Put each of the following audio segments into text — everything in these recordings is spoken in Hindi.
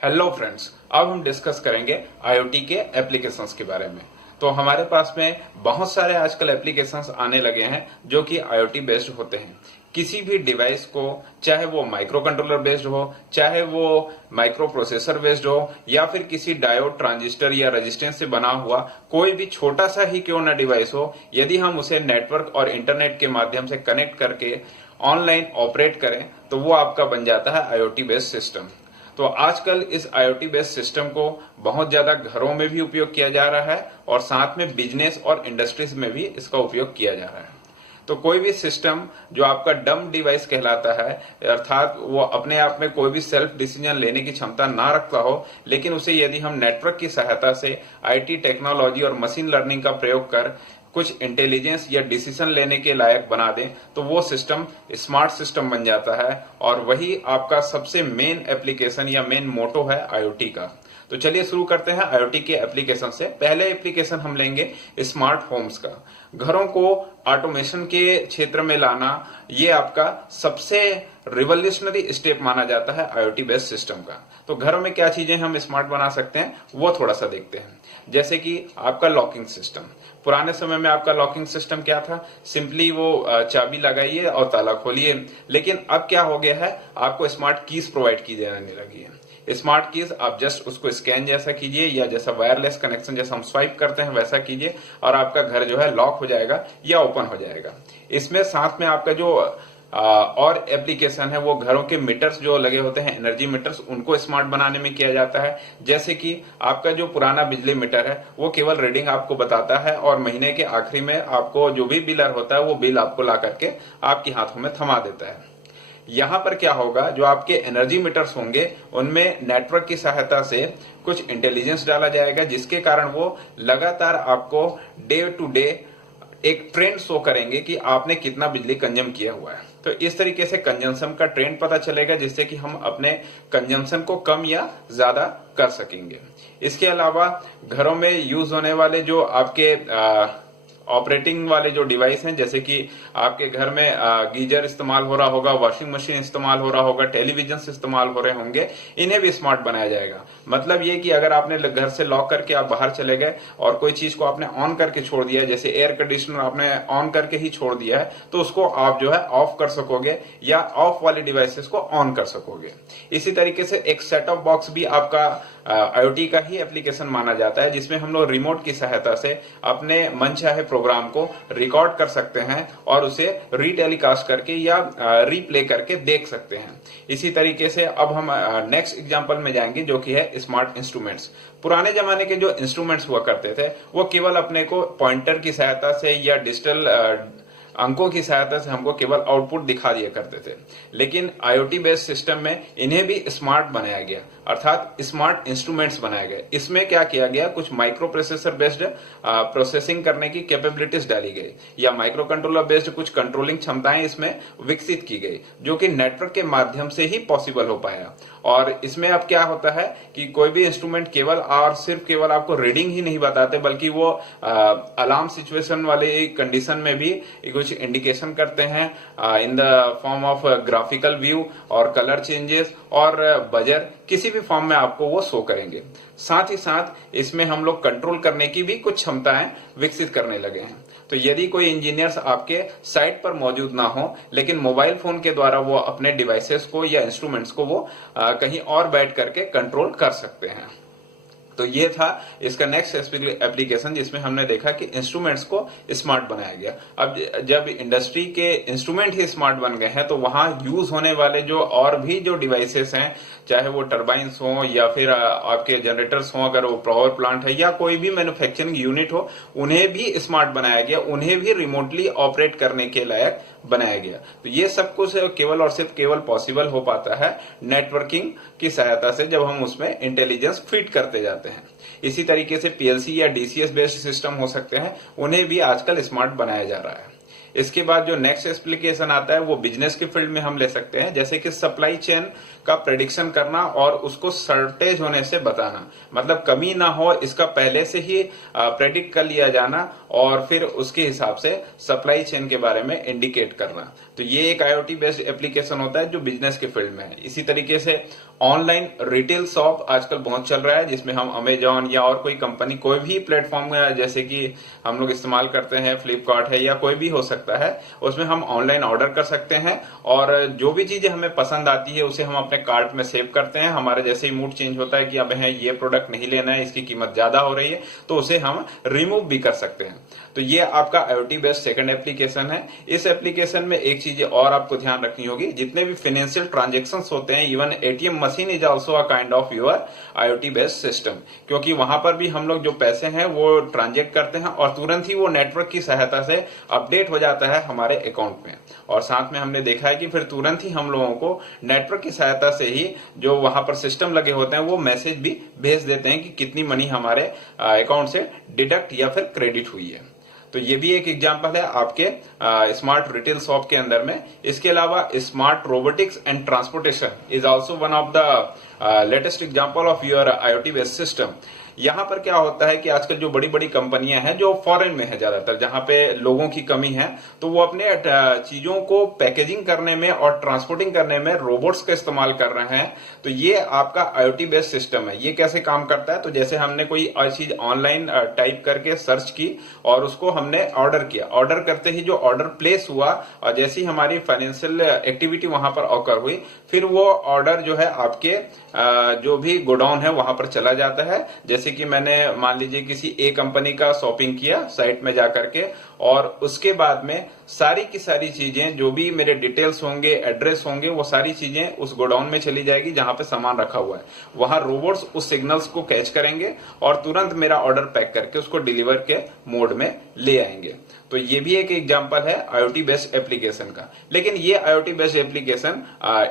हेलो फ्रेंड्स, अब हम डिस्कस करेंगे आईओटी के एप्लीकेशंस के बारे में। तो हमारे पास में बहुत सारे आजकल एप्लीकेशंस आने लगे हैं जो कि आईओटी बेस्ड होते हैं। किसी भी डिवाइस को, चाहे वो माइक्रो कंट्रोलर बेस्ड हो, चाहे वो माइक्रो प्रोसेसर बेस्ड हो, या फिर किसी डायोड, ट्रांजिस्टर या रेजिस्टेंस से बना हुआ कोई भी छोटा सा ही क्यों ना डिवाइस हो, यदि हम उसे नेटवर्क और इंटरनेट के माध्यम से कनेक्ट करके ऑनलाइन ऑपरेट करें तो वो आपका बन जाता है आईओटी बेस्ड सिस्टम। तो आजकल इस आईओटी बेस्ड सिस्टम को बहुत ज्यादा घरों में भी उपयोग किया जा रहा है और साथ में बिजनेस और इंडस्ट्रीज में भी इसका उपयोग किया जा रहा है। तो कोई भी सिस्टम जो आपका डम डिवाइस कहलाता है, अर्थात वो अपने आप में कोई भी सेल्फ डिसीजन लेने की क्षमता ना रखता हो, लेकिन उसे यदि हम नेटवर्क की सहायता से आईटी टेक्नोलॉजी और मशीन लर्निंग का प्रयोग कर कुछ इंटेलिजेंस या डिसीजन लेने के लायक बना दें, तो वो सिस्टम स्मार्ट सिस्टम बन जाता है। और वही आपका सबसे मेन एप्लीकेशन या मेन मोटो है आईओटी का। तो चलिए शुरू करते हैं आईओटी के एप्लीकेशन से। पहले एप्लीकेशन हम लेंगे स्मार्ट होम्स का। घरों को ऑटोमेशन के क्षेत्र में लाना, ये आपका सबसे रिवोल्यूशनरी स्टेप माना जाता है आईओटी बेस्ड सिस्टम का। तो घरों में क्या चीजें हम स्मार्ट बना सकते हैं वो थोड़ा सा देखते हैं। जैसे कि आपका लॉकिंग सिस्टम। पुराने समय में आपका लॉकिंग सिस्टम क्या था? सिंपली वो चाबी लगाइए और ताला खोलिए। लेकिन अब क्या हो गया है, आपको स्मार्ट कीज प्रोवाइड की जाने लगी है। स्मार्ट कीज आप जस्ट उसको स्कैन जैसा कीजिए या जैसा वायरलेस कनेक्शन जैसा हम स्वाइप करते हैं वैसा कीजिए और आपका घर जो है लॉक हो जाएगा या ओपन हो जाएगा। इसमें साथ में आपका जो और एप्लीकेशन है वो घरों के मीटर्स जो लगे होते हैं, एनर्जी मीटर्स, उनको स्मार्ट बनाने में किया जाता है। जैसे कि आपका जो पुराना बिजली मीटर है वो केवल रीडिंग आपको बताता है और महीने के आखिरी में आपको जो भी बिलर होता है वो बिल आपको ला करके आपके हाथों में थमा देता है। यहाँ पर क्या होगा, जो आपके एनर्जी मीटर्स होंगे उनमें नेटवर्क की सहायता से कुछ इंटेलिजेंस डाला जाएगा, जिसके कारण वो लगातार आपको डे टू डे एक ट्रेंड शो करेंगे कि आपने कितना बिजली कंज्यूम किया हुआ है। तो इस तरीके से कंजम्पशन का ट्रेंड पता चलेगा, जिससे कि हम अपने कंजम्पशन को कम या ज्यादा कर सकेंगे। इसके अलावा घरों में यूज होने वाले जो आपके ऑपरेटिंग वाले जो डिवाइस हैं, जैसे कि आपके घर में गीजर इस्तेमाल हो रहा होगा, वॉशिंग मशीन इस्तेमाल हो रहा होगा, टेलीविजन इस्तेमाल हो रहे होंगे, इन्हें भी स्मार्ट बनाया जाएगा। मतलब ये कि अगर आपने घर से लॉक करके आप बाहर चले गए और कोई चीज को आपने ऑन करके छोड़ दिया है, जैसे एयर कंडीशनर आपने ऑन करके ही छोड़ दिया है, तो उसको आप जो है ऑफ कर सकोगे या ऑफ वाले डिवाइसेस को ऑन कर सकोगे। इसी तरीके से एक सेट ऑफ बॉक्स भी आपका आईओटी का ही एप्लीकेशन माना जाता है, जिसमें हम लोग रिमोट की सहायता से अपने मनचाहे प्रोग्राम को रिकॉर्ड कर सकते हैं और उसे रीटेलीकास्ट करके या रीप्ले करके देख सकते हैं। इसी तरीके से अब हम नेक्स्ट एग्जांपल में जाएंगे, जो कि है स्मार्ट इंस्ट्रूमेंट्स। पुराने जमाने के जो इंस्ट्रूमेंट्स हुआ करते थे वो केवल अपने को पॉइंटर की सहायता से या डिजिटल अंकों की सहायता से हमको केवल आउटपुट दिखा दिया करते थे। लेकिन आईओटी बेस्ड सिस्टम में इन्हें भी स्मार्ट बनाया गया, अर्थात स्मार्ट इंस्ट्रूमेंट्स बनाए गए। इसमें क्या किया गया, कुछ माइक्रो प्रोसेसर बेस्ड प्रोसेसिंग करने की कैपेबिलिटीज डाली गई या माइक्रो कंट्रोलर बेस्ड कुछ कंट्रोलिंग क्षमताएं इसमें विकसित की गई, जो कि नेटवर्क के माध्यम से ही पॉसिबल हो पाया। और इसमें अब क्या होता है कि कोई भी इंस्ट्रूमेंट केवल और सिर्फ केवल आपको रीडिंग ही नहीं बताते, बल्कि वो अलार्म सिचुएशन वाले कंडीशन में भी कुछ इंडिकेशन करते हैं in the form of graphical view और कलर चेंजेस और बजर, किसी भी फॉर्म में आपको वो शो करेंगे। साथ ही साथ इसमें हम लोग कंट्रोल करने की भी कुछ क्षमताएं विकसित करने लगे हैं। तो यदि कोई इंजीनियर्स आपके साइट पर मौजूद ना हो, लेकिन मोबाइल फोन के द्वारा वो अपने डिवाइसेस को या इंस्ट्रूमेंट्स को वो कहीं और बैठ करके कंट्रोल कर सकते हैं। तो ये था इसका नेक्स्ट एप्लीकेशन, जिसमें हमने देखा कि इंस्ट्रूमेंट्स को स्मार्ट बनाया गया। अब जब इंडस्ट्री के इंस्ट्रूमेंट ही स्मार्ट बन गए हैं, तो वहां यूज होने वाले जो और भी जो डिवाइसेस हैं, चाहे वो टरबाइन्स हो या फिर आपके जनरेटर्स हो, अगर वो पावर प्लांट है या कोई भी मैन्युफैक्चरिंग यूनिट हो, उन्हें भी स्मार्ट बनाया गया, उन्हें भी रिमोटली ऑपरेट करने के लायक बनाया गया। तो ये सब कुछ केवल और सिर्फ केवल पॉसिबल हो पाता है नेटवर्किंग की सहायता से, जब हम उसमें इंटेलिजेंस फिट करते जाते हैं। इसी तरीके से पीएलसी या डीसीएस बेस्ड सिस्टम हो सकते हैं, उन्हें भी आजकल स्मार्ट बनाया जा रहा है। इसके बाद जो नेक्स्ट एप्लीकेशन आता है वो बिजनेस के फील्ड में हम ले सकते हैं, जैसे कि सप्लाई चेन का प्रेडिक्शन करना और उसको शॉर्टेज होने से बताना, मतलब कमी ना हो इसका पहले से ही प्रेडिक्ट कर लिया जाना और फिर उसके हिसाब से सप्लाई चेन के बारे में इंडिकेट करना। तो तो ये एक IoT बेस्ड एप्लीकेशन होता है जो बिजनेस के फील्ड में है। इसी तरीके से ऑनलाइन रिटेल शॉप आजकल बहुत चल रहा है, जिसमें हम अमेजॉन या और कोई कंपनी, कोई भी प्लेटफॉर्म जैसे कि हम लोग इस्तेमाल करते हैं, फ्लिपकार्ट है या कोई भी हो सकता है, उसमें हम ऑनलाइन ऑर्डर कर सकते हैं और जो भी चीजें हमें पसंद आती है उसे हम अपने कार्ट में सेव करते हैं। हमारा जैसे ही मूड चेंज होता है कि अब है ये प्रोडक्ट नहीं लेना है, इसकी कीमत ज्यादा हो रही है, तो उसे हम रिमूव भी कर सकते हैं। तो ये आपका IoT बेस्ड सेकंड एप्लीकेशन है। इस एप्लीकेशन में एक चीज और आपको ध्यान रखनी होगी, जितने भी फाइनेंशियल ट्रांजेक्शंस होते हैं, even ATM machine is also a kind of your IoT based system, क्योंकि वहां पर भी हम लोग जो पैसे हैं वो ट्रांजेक्ट करते हैं और तुरंत ही वो नेटवर्क की सहायता से अपडेट हो जाता है हमारे अकाउंट में। और साथ में हमने देखा है कि फिर तुरंत ही हम लोगों को नेटवर्क की सहायता से ही जो वहां पर सिस्टम लगे होते हैं वो मैसेज भी भेज देते हैं कि कितनी मनी हमारे अकाउंट से डिडक्ट या फिर क्रेडिट हुई है। तो ये भी एक एग्जांपल है आपके स्मार्ट रिटेल शॉप के अंदर में। इसके अलावा smart robotics and transportation is also one of the latest example of your IoT based system. यहाँ पर क्या होता है कि आजकल जो बड़ी बड़ी कंपनियां हैं जो फॉरेन में है ज्यादातर, जहां पे लोगों की कमी है, तो वो अपने चीजों को पैकेजिंग करने में और ट्रांसपोर्टिंग करने में रोबोट्स का इस्तेमाल कर रहे हैं। तो ये आपका IoT बेस्ड सिस्टम है। ये कैसे काम करता है, तो जैसे हमने कोई चीज ऑनलाइन टाइप करके सर्च की और उसको हमने ऑर्डर किया, ऑर्डर करते ही जो ऑर्डर प्लेस हुआ और जैसी हमारी फाइनेंशियल एक्टिविटी वहां पर ऑकर हुई, फिर वो ऑर्डर जो है आपके जो भी गोडाउन है वहां पर चला जाता है। जैसे कि मैंने मान लीजिए किसी ए कंपनी का शॉपिंग किया साइट में जाकर के, और उसके बाद में सारी की सारी चीजें जो भी मेरे डिटेल्स होंगे, एड्रेस होंगे, वो सारी चीजें उस गोडाउन में चली जाएगी जहां पे सामान रखा हुआ है। वहां रोबोट्स उस सिग्नल्स को कैच करेंगे और तुरंत मेरा ऑर्डर पैक करके उसको डिलीवर के मोड में ले आएंगे। तो ये भी एक एग्जांपल है IoT बेस्ड एप्लीकेशन का। लेकिन ये IoT बेस्ड एप्लीकेशन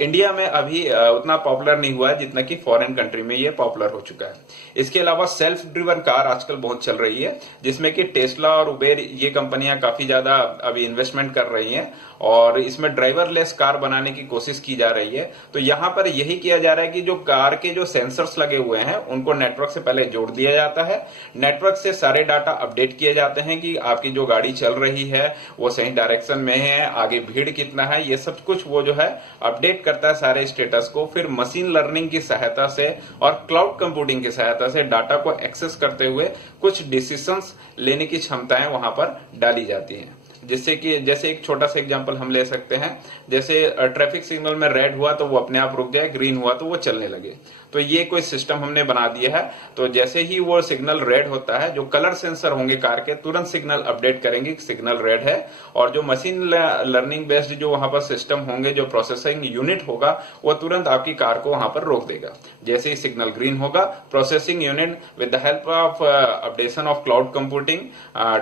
इंडिया में अभी उतना पॉपुलर नहीं हुआ है जितना कि फॉरेन कंट्री में ये पॉपुलर हो चुका है। इसके अलावा सेल्फ ड्रिवन कार आजकल बहुत चल रही है, जिसमें कि टेस्ला और उबेर ये कंपनियां काफी ज्यादा अभी इन्वेस्टमेंट कर रही हैं और इसमें ड्राइवरलेस कार बनाने की कोशिश की जा रही है। तो यहाँ पर यही किया जा रहा है कि जो कार के जो सेंसर्स लगे हुए हैं उनको नेटवर्क से पहले जोड़ दिया जाता है। नेटवर्क से सारे डाटा अपडेट किए जाते हैं कि आपकी जो गाड़ी चल रही है वो सही डायरेक्शन में है, आगे भीड़ कितना है, ये सब कुछ वो जो है अपडेट करता है सारे स्टेटस को। फिर मशीन लर्निंग की सहायता से और क्लाउड कंप्यूटिंग की सहायता से डाटा को एक्सेस करते हुए कुछ डिसीजंस लेने की क्षमताएं वहां पर डाली जाती हैं। जिससे कि जैसे एक छोटा सा एग्जांपल हम ले सकते हैं, जैसे ट्रैफिक सिग्नल में रेड हुआ तो वो अपने आप रुक जाए, ग्रीन हुआ तो वो चलने लगे। तो ये कोई सिस्टम हमने बना दिया है। तो जैसे ही वो सिग्नल रेड होता है, जो कलर सेंसर होंगे कार के तुरंत सिग्नल अपडेट करेंगे कि सिग्नल रेड है, और जो मशीन लर्निंग बेस्ड जो वहां पर सिस्टम होंगे, जो प्रोसेसिंग यूनिट होगा, वो तुरंत आपकी कार को वहां पर रोक देगा। जैसे ही सिग्नल ग्रीन होगा, processing unit with the help of updation of cloud computing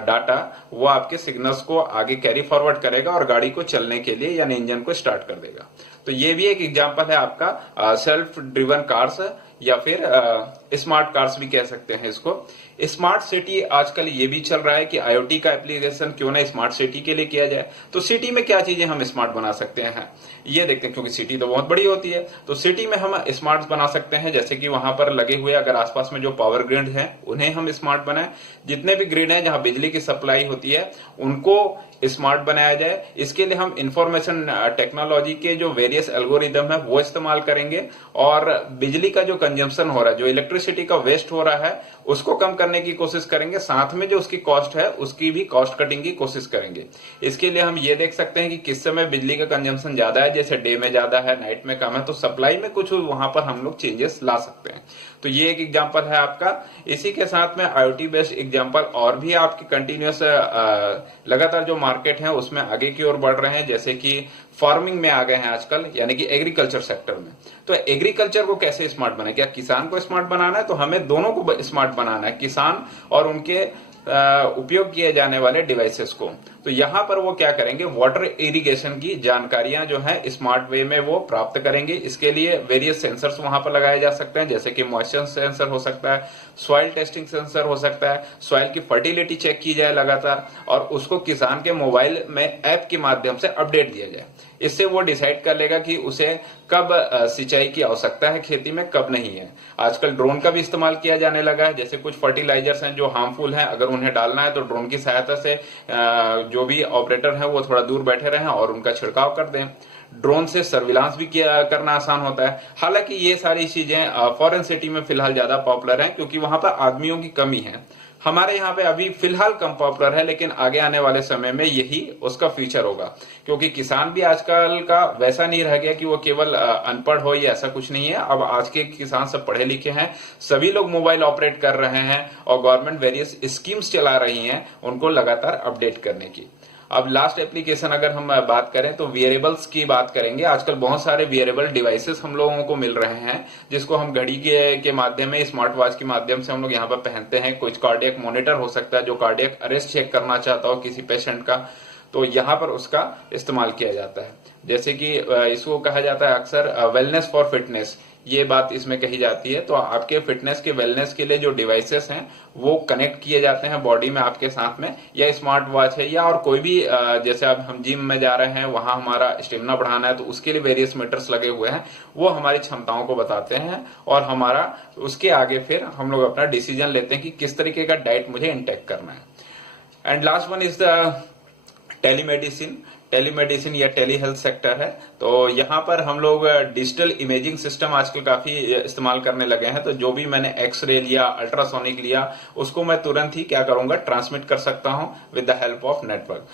data वो आपके सिग्नल्स को आगे कैरी फॉरवर्ड करेगा और गाड़ी को चलने के लिए यानी इंजन को स्टार्ट कर देगा। तो ये भी एक एग्जांपल है आपका सेल्फ ड्रिवन कार्स या फिर स्मार्ट कार्स भी कह सकते हैं इसको। स्मार्ट सिटी आजकल ये भी चल रहा है कि IoT का एप्लीकेशन क्यों ना स्मार्ट सिटी के लिए किया जाए। तो सिटी में क्या चीजें हम स्मार्ट बना सकते हैं ये देखते हैं, क्योंकि सिटी तो बहुत बड़ी होती है। तो सिटी में हम स्मार्ट बना सकते हैं, जैसे कि वहां पर लगे हुए अगर आसपास में जो पावर ग्रिड है उन्हें हम स्मार्ट बनाएं। जितने भी ग्रिड है जहां बिजली की सप्लाई होती है उनको स्मार्ट बनाया जाए। इसके लिए हम इंफॉर्मेशन टेक्नोलॉजी के जो वेरियस एल्गोरिदम है वो इस्तेमाल करेंगे और बिजली का जो कंजम्पशन हो रहा है, जो इलेक्ट्रिसिटी का वेस्ट हो रहा है, उसको कम करने की कोशिश करेंगे। साथ में जो उसकी कॉस्ट है उसकी भी कॉस्ट कटिंग की कोशिश करेंगे। इसके लिए हम ये देख सकते हैं कि किस समय बिजली का कंजम्पशन ज्यादा है, जैसे डे में ज्यादा है, नाइट में कम है, तो सप्लाई में कुछ वहां पर हम लोग चेंजेस ला सकते हैं। तो ये एक एग्जांपल है आपका। इसी के साथ में IoT बेस्ड एग्जांपल और भी आपकी कंटिन्यूअस लगातार जो मार्केट है उसमें आगे की ओर बढ़ रहे हैं, जैसे कि फार्मिंग में आ गए हैं आजकल, यानी कि एग्रीकल्चर सेक्टर में। तो एग्रीकल्चर को कैसे स्मार्ट बनाए, क्या किसान को स्मार्ट बनाना है, तो हमें दोनों को स्मार्ट बनाना है, किसान और उनके उपयोग किए जाने वाले डिवाइसेस को। तो यहां पर वो क्या करेंगे, वाटर इरिगेशन की जानकारियां जो है स्मार्ट वे में वो प्राप्त करेंगे। इसके लिए वेरियस सेंसर्स वहां पर लगाए जा सकते हैं, जैसे कि मॉइस्चर सेंसर हो सकता है, सॉइल टेस्टिंग सेंसर हो सकता है, सॉइल की फर्टिलिटी चेक की जाए लगातार और उसको किसान के मोबाइल में ऐप के माध्यम से अपडेट दिया जाए। इससे वो डिसाइड कर लेगा कि उसे कब सिंचाई की आवश्यकता है खेती में, कब नहीं है। आजकल ड्रोन का भी इस्तेमाल किया जाने लगा है। जैसे कुछ फर्टिलाइजर्स हैं जो हार्मफुल हैं, अगर उन्हें डालना है तो ड्रोन की सहायता से जो भी ऑपरेटर है वो थोड़ा दूर बैठे रहें और उनका छिड़काव कर दें। ड्रोन से सर्विलांस भी करना आसान होता है। हालांकि ये सारी चीजें फॉरेन सिटी में फिलहाल ज्यादा पॉपुलर हैं, क्योंकि वहां पर आदमियों की कमी है। हमारे यहाँ पे अभी फिलहाल कम पॉपुलर है, लेकिन आगे आने वाले समय में यही उसका फ्यूचर होगा। क्योंकि किसान भी आजकल का वैसा नहीं रह गया कि वो केवल अनपढ़ हो, या ऐसा कुछ नहीं है। अब आज के किसान सब पढ़े लिखे हैं, सभी लोग मोबाइल ऑपरेट कर रहे हैं और गवर्नमेंट वेरियस स्कीम्स चला रही हैं उनको लगातार अपडेट करने की। अब लास्ट एप्लीकेशन अगर हम बात करें तो वियरेबल्स की बात करेंगे। आजकल बहुत सारे वियरेबल डिवाइसेस हम लोगों को मिल रहे हैं, जिसको हम घड़ी के माध्यम में, स्मार्ट वॉच के माध्यम से हम लोग यहाँ पर पहनते हैं। कुछ कार्डियक मॉनिटर हो सकता है जो कार्डियक अरेस्ट चेक करना चाहता हो किसी पेशेंट का, तो यहाँ पर उसका इस्तेमाल किया जाता है। जैसे कि इसको कहा जाता है अक्सर वेलनेस फॉर फिटनेस, ये बात इसमें कही जाती है। तो आपके फिटनेस के वेलनेस के लिए जो डिवाइसेस हैं वो कनेक्ट किए जाते हैं बॉडी में आपके साथ में, या स्मार्ट वॉच है या और कोई भी, जैसे अब हम जिम में जा रहे हैं, वहां हमारा स्टेमिना बढ़ाना है तो उसके लिए वेरियस मीटर्स लगे हुए हैं, वो हमारी क्षमताओं को बताते हैं और हमारा उसके आगे फिर हम लोग अपना डिसीजन लेते हैं कि किस तरीके का डाइट मुझे इंटेक करना है। And last one is the telemedicine या टेली हेल्थ सेक्टर है। तो यहाँ पर हम लोग डिजिटल इमेजिंग सिस्टम आजकल काफी इस्तेमाल करने लगे हैं। तो जो भी मैंने एक्सरे लिया, अल्ट्रासोनिक लिया, उसको मैं तुरंत ही क्या करूंगा, ट्रांसमिट कर सकता हूँ with the help of network.